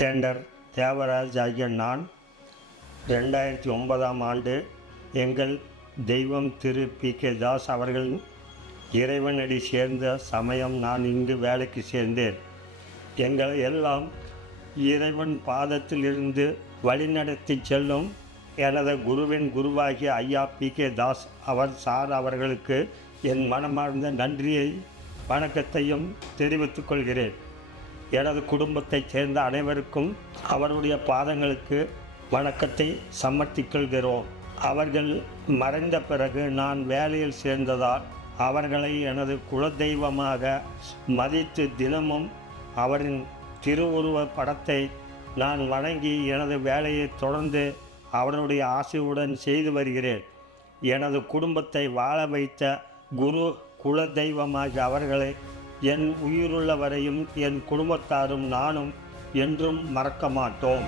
Tender Devaraj ஆகிய நான் 2009ஆம் ஆண்டு எங்கள் தெய்வம் திரு பி.கே. தாஸ் அவர்கள் இறைவனடி சேர்ந்த சமயம் நான் இங்கு வேலைக்கு சேர்ந்தேன். எங்களை எல்லாம் இறைவன் பாதத்தில் இருந்து வழிநடத்தி செல்லும் எனது குருவின் குருவாகிய ஐயா பி.கே. தாஸ் அவர்களுக்கு என் மனமார்ந்த நன்றியை வணக்கத்தையும் தெரிவித்துக் கொள்கிறேன். எனது குடும்பத்தைச் சேர்ந்த அனைவருக்கும் அவருடைய பாதங்களுக்கு வணக்கத்தை சமர்ப்பிக்கொள்கிறோம். அவர்கள் மறைந்த பிறகு நான் வேலையில் சேர்ந்ததால் அவர்களை எனது குலதெய்வமாக மதித்து தினமும் அவரின் திருவுருவ படத்தை நான் வணங்கி எனது வேலையை தொடர்ந்து அவருடைய ஆசையுடன் செய்து வருகிறேன். எனது குடும்பத்தை வாழ வைத்த குரு குலதெய்வமாகிய அவர்களை என் உயிருள்ள வரையும் என் குடும்பத்தாரும் நானும் என்றும் மறக்க மாட்டோம்.